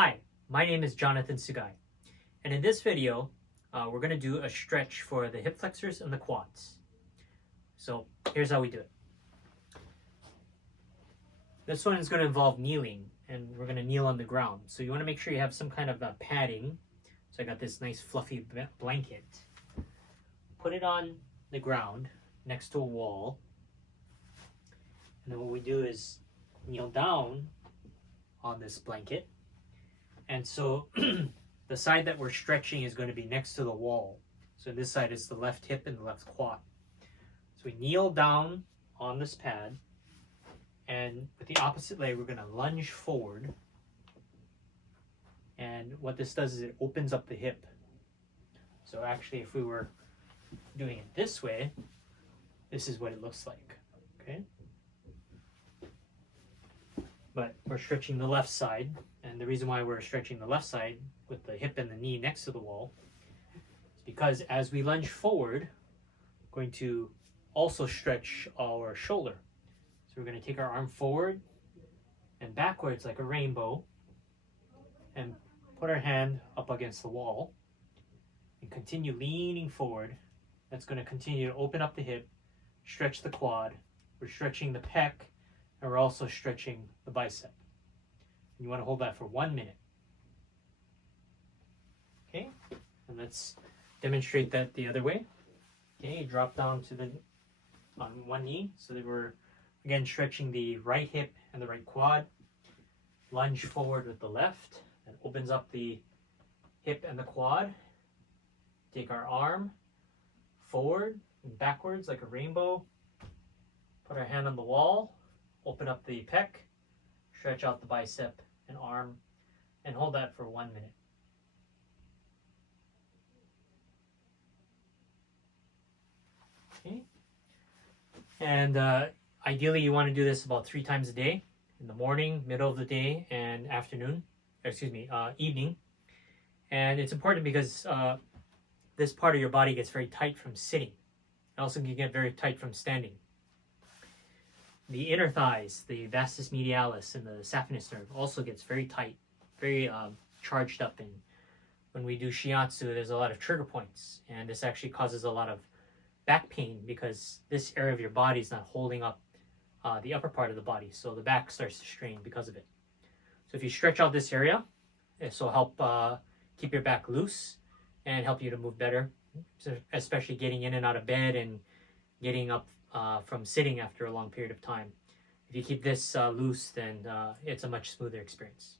Hi, my name is Jonathan Sugai, and in this video, we're going to do a stretch for the hip flexors and the quads. So here's how we do it. This one is going to involve kneeling, and we're going to kneel on the ground. So you want to make sure you have some kind of padding. So I got this nice fluffy blanket. Put it on the ground next to a wall. And then what we do is kneel down on this blanket. And so the side that we're stretching is going to be next to the wall. So this side is the left hip and the left quad. So we kneel down on this pad, and with the opposite leg, we're going to lunge forward. And what this does is it opens up the hip. So actually, if we were doing it this way, this is what it looks like, okay? But we're stretching the left side, and the reason why we're stretching the left side with the hip and the knee next to the wall is because as we lunge forward, we're going to also stretch our shoulder. So we're going to take our arm forward and backwards like a rainbow and put our hand up against the wall and continue leaning forward. That's going to continue to open up the hip, stretch the quad. We're stretching the pec, and we're also stretching the bicep. And you want to hold that for 1 minute. Okay, and let's demonstrate that the other way. Okay, drop down to the on one knee so that we're again stretching the right hip and the right quad. Lunge forward with the left. That opens up the hip and the quad. Take our arm forward and backwards like a rainbow. Put our hand on the wall. Open up the pec. Stretch out the bicep and arm. And hold that for 1 minute. Okay. And ideally you want to do this about 3 times a day. In the morning, middle of the day, and evening. And it's important because this part of your body gets very tight from sitting. It also can get very tight from standing. The inner thighs, the vastus medialis and the saphenous nerve also gets very tight, very charged up. And when we do shiatsu, there's a lot of trigger points. And this actually causes a lot of back pain because this area of your body is not holding up the upper part of the body. So the back starts to strain because of it. So if you stretch out this area, this will help keep your back loose and help you to move better, so especially getting in and out of bed and getting up from sitting after a long period of time. If you keep this loose, then it's a much smoother experience.